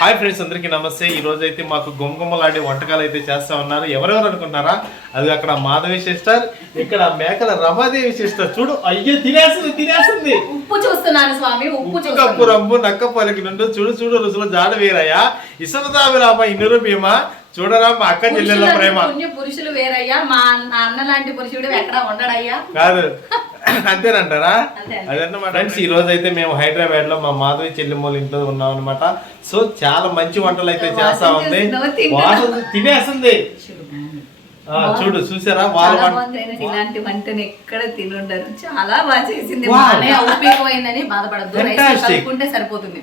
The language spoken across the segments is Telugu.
హాయ్ ఫ్రెండ్స్ అందరికీ నమస్తే. ఈ రోజు అయితే మాకు గుమ్మగుమ్మలాంటి వంటకాలు అయితే చేస్తా ఉన్నారు. ఎవరెవరు అనుకుంటున్నారా? అది అక్కడ మాధవి సిస్టర్ ఇక్కడ మేకల రమాదేవి సిస్టర్. చూడు అయ్యో తినేస్తుంది తినేస్తుంది. ఉప్పు చూస్తున్నాను స్వామి ఉప్పు కప్పు రంబు నక్క పలికి నుండి చూడు చూడు రుసులు జాడ వీరయ్యా. ఇసమదావిరామ ఇన్నూరు భీమా. చూడరా మా అక్క చెల్లెల ప్రేమ. పురుషులు వేరయ్యా. మా అన్న లాంటి పురుషుడు ఎక్కడ ఉండడయ్యా. కాదు. అంతేనంటారా? అంతే. అదన్నమాట. ఫ్రెండ్స్ ఈ రోజు అయితే మేము హైదరాబాద్లో మా మాధవి చెల్లెమ్మల ఇంట్లో ఉన్నాం అనమాట సో చాలా మంచి వంటలు అయితే చేస్తా ఉంది. వాసన తినేస్తుంది. ఆ, చూడు చూసారా? వాళ్ళ ఇలాంటి వంటని ఎక్కడ తినుండరు చాలా బాగా చేసింది. ఉపయోగమైందని బాధపడద్దు. కలుపుకుంటే సరిపోతుంది.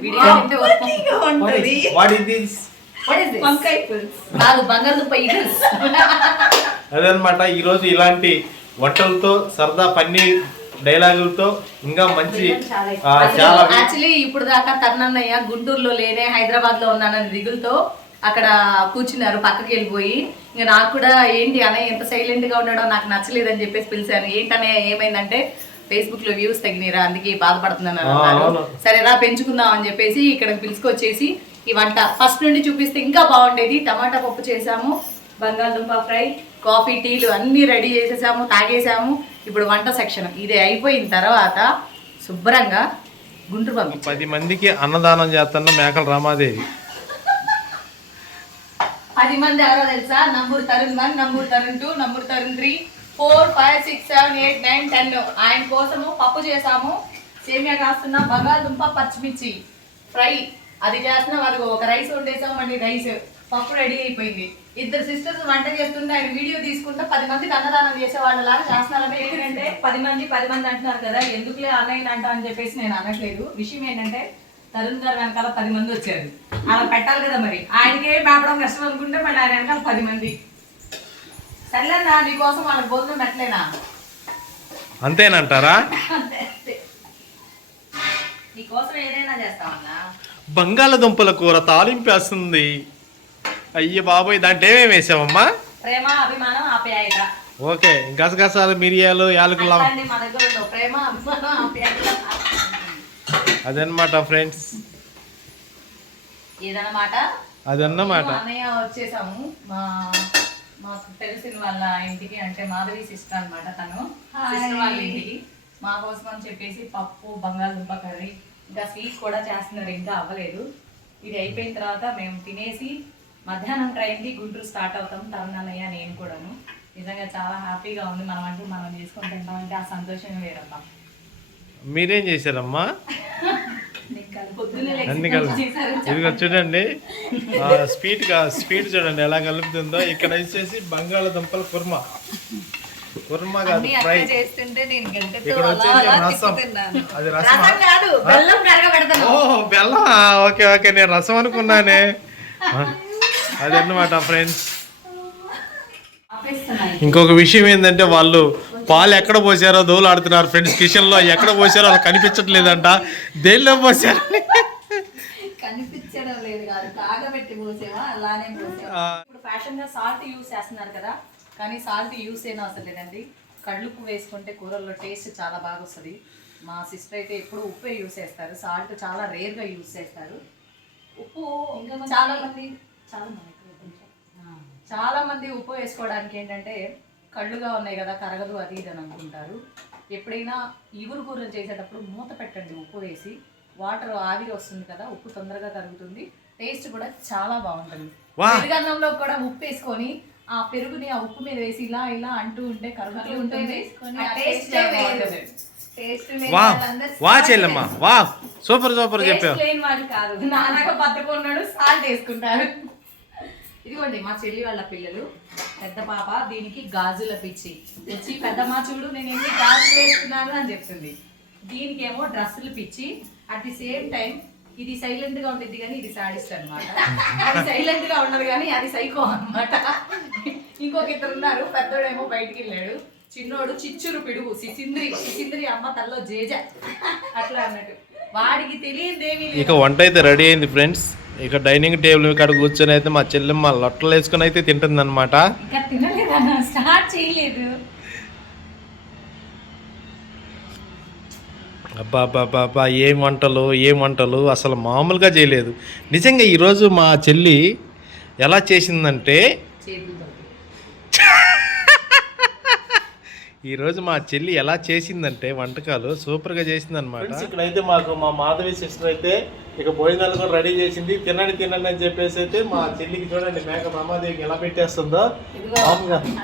అదనమాట ఈ రోజు ఇలాంటి వంటలతో సరదా పన్నీర్ డైలాగులతో ఇంకా మంచి చాలా యాక్చువల్లీ ఇప్పుడు దాకా తన్నన్నయ్య గుంటూరులో లేనే హైదరాబాద్లో ఉన్నానని దిగులతో అక్కడ కూర్చున్నారు పక్కకి వెళ్ళిపోయి ఇంకా నాకు కూడా ఏంటి అన్నయ్య ఎంత సైలెంట్గా ఉన్నాడో నాకు నచ్చలేదని చెప్పేసి పిలిచాను. ఏంటనే ఏమైందంటే ఫేస్బుక్లో వ్యూస్ తగినరా అందుకే బాధపడుతున్నాను అని అన్నారు. సరే రా పెంచుకుందాం అని చెప్పేసి ఇక్కడ పిలుచుకొచ్చేసి ఈ వంట. ఫస్ట్ నుండి చూపిస్తే ఇంకా బాగుండేది. టమాటా పప్పు చేసాము బంగాళదుంప ఫ్రై కాఫీ టీలు అన్నీ రెడీ చేసేసాము తాగేసాము. ఇప్పుడు వంట సెక్షన్. ఇది అయిపోయిన తర్వాత శుభ్రంగా గుంటూరు పంపించాం పది మందికి అన్నదానం చేస్తున్న మేకల రామాదేవి. పది మంది ఎవరో తెలుసా? Namburu Tarun one Namburu Tarun two Namburu Tarun three four five six seven eight nine ten. ఆయన కోసము పప్పు చేసాము సేమియా కాస్తున్న బంగాళదుంప పచ్చిమిర్చి ఫ్రై. అది చేస్తున్నాం అది ఒక రైస్ వండేసాం మళ్ళీ రైస్. పప్పు రెడీ అయిపోయింది. ఇద్దరు సిస్టర్స్ వంట చేస్తుంటే ఆయన వీడియో తీసుకుంటే పది మందికి అన్నదానం చేసే వాళ్ళలాగా చేస్తున్నారంటే ఏంటంటే పది మంది పది మంది అంటున్నారు కదా ఎందుకులే అన్నయ్య అంట అని చెప్పేసి నేను అనట్లేదు. విషయం ఏంటంటే తరుణ్ గారు వెనకాల పది మంది వచ్చారు. అలా పెట్టాలి కదా మరి. ఆయనకే మేపడం కష్టం అనుకుంటే మళ్ళీ ఆయన వెనకాల పది మంది. సర్లేనా నీకోసం వాళ్ళకి భోజనం పెట్టలేనా? అంతేనంటారా? అంతే అంతే. నీకోసం ఏదైనా చేస్తామన్నా బంగాళదుంపల కూర తాలింపేస్తుంది అయ్య బాబోయ్ దాంట్లో ఏమేమి వేసావమ్మా? ప్రేమ అభిమానం ఆప్యాయత. ఓకే గసగసాలు మిరియాలు యాలకులు ప్రేమ అభిమానం ఆప్యాయత. అదనమాట ఫ్రెండ్స్. ఇదన్నమాట అదన్నమాట. అన్నయ్య వచ్చేసాము. మా మాకు తెలిసిన వాళ్ళ ఇంటికి అంటే మాధవి సిస్టర్ అన్నమాట తను. సిస్టర్ వాళ్ళ ఇంటికి. మా కోసం అని చెప్పేసి పప్పు బంగాళదుంప కర్రీ ఇంకా స్వీట్ కూడా చేస్తున్నారు. ఇంకా అవ్వలేదు. ఇది అయిపోయిన తర్వాత మేము తినేసి మధ్యాహ్నం ట్రైన్కి గుంటూరు స్టార్ట్ అవుతాం తరుణ్ అన్నయ్య నేను కూడాను. నిజంగా చాలా హ్యాపీగా ఉంది. మనం అంటూ మనం చేసుకొని తింటామంటే ఆ సంతోషం వేరమ్మా. మీరేం చేశారమ్మా? అన్ని. ఇదిగో చూడండి. గా స్వీట్ చూడండి ఎలా కలుపుతుందో. ఇక్కడ వచ్చేసి బంగాళదుంపల కుర్మా. కుర్మా కాదు ఫ్రై. ఇక్కడ వచ్చేసి రసం. అది రసం? ఓ బెల్లం. ఓకే ఓకే నేను రసం అనుకున్నానే. అదన్నమాట ఫ్రెండ్స్. ఇంకొక విషయం ఏంటంటే వాళ్ళు పాలు ఎక్కడ పోసారో దోలు ఆడుతున్నారు ఫ్రెండ్స్ కిచెన్లో ఎక్కడ పోసారో వాళ్ళకి కనిపించట్లేదంట. దేనిలో పోసారు? కనిపించడం లేదు కాదు కాగబెట్టి పోసేవా? అలానే పోసేవా. ఇప్పుడు ఫ్యాషన్గా సాల్ట్ యూస్ చేస్తున్నారు కదా కానీ సాల్ట్ యూస్ అయిన అవసరం లేదండి. కళ్ళుప్పు వేసుకుంటే కూరల్లో టేస్ట్ చాలా బాగా వస్తుంది. మా సిస్టర్ అయితే ఎప్పుడు ఉప్పే యూస్ చేస్తారు. సాల్ట్ చాలా రేర్గా యూస్ చేస్తారు. ఉప్పు మంది చాలా మంది చాలా మంది ఉప్పు వేసుకోవడానికి ఏంటంటే కళ్ళుగా ఉన్నాయి కదా కరగదు అది ఇది అని అనుకుంటారు. ఎప్పుడైనా ఇగురు కూరలు చేసేటప్పుడు మూత పెట్టండి ఉప్పు వేసి. వాటర్ ఆవిరి వస్తుంది కదా ఉప్పు తొందరగా కరుగుతుంది. టేస్ట్ కూడా చాలా బాగుంటుంది. పెరుగన్నంలో కూడా ఉప్పు వేసుకొని ఆ పెరుగుని ఆ ఉప్పు మీద వేసి ఇలా ఇలా అంటూ ఉంటే కరుగుతూ ఉంటుంది. వా! వా చెల్లెమ్మ వా! సూపర్ సూపర్ చెప్పావు. కాదు. నాన్నగా పట్టుకున్నాడు సాల్ట్ వేసుకుంటారు. ఇదిగోండి మా చెల్లి వాళ్ళ పిల్లలు పెద్ద పాప దీనికి గాజుల పిచ్చి. తెచ్చి పెద్దమ్మ చూడు నేను ఎన్ని గాజులు వేసుకున్నాను అని చెప్తుంది. దీనికి ఏమో డ్రెస్సులు పిచ్చి. అట్ ది సేమ్ టైం ఇది సైలెంట్గా ఉండేది కానీ ఇది సాడిస్ట్ అనమాట అది సైలెంట్గా ఉండదు కానీ అది సైకో అన్నమాట. ఇంకొక ఇద్దరు ఉన్నారు పెద్దోడేమో బయటికి వెళ్ళాడు. చిన్నోడు చిచ్చురు పిడుగు సిసింద్రి సిసింద్రి అమ్మ తల్లో జేజ. అట్లా అన్నట్టు. వాడికి తెలియదేమీ ఇక వంట అయితే రెడీ అయింది ఫ్రెండ్స్ ఇక డైనింగ్ టేబుల్ ఇక్కడ కూర్చొని అయితే మా చెల్లెమ్మ లొట్టలు వేసుకొని అయితే తింటుంది అనమాట అబ్బా ఏం వంటలు ఏం వంటలు? అసలు మామూలుగా చేయలేదు. నిజంగా ఈరోజు మా చెల్లి ఎలా చేసిందంటే ఈరోజు మా చెల్లి ఎలా చేసిందంటే వంటకాలు సూపర్గా చేసిందనమాట ఇక్కడైతే మాకు మా మాధవి సిస్టర్ అయితే ఇక భోజనాలు కూడా రెడీ చేసింది. తినండి తినండి అని చెప్పేసి అయితే మా చెల్లికి చూడండి మేక రమాదేవికి ఎలా పెట్టేస్తుందో.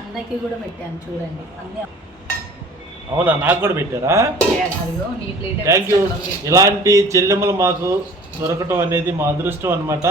అన్నకి కూడా పెట్టాను చూడండి. అన్ని అవునా? నాకు కూడా పెట్టారా? థ్యాంక్ యూ ఇలాంటి చెల్లెమ్మలు మాకు దొరకటం అనేది మా అదృష్టం అనమాట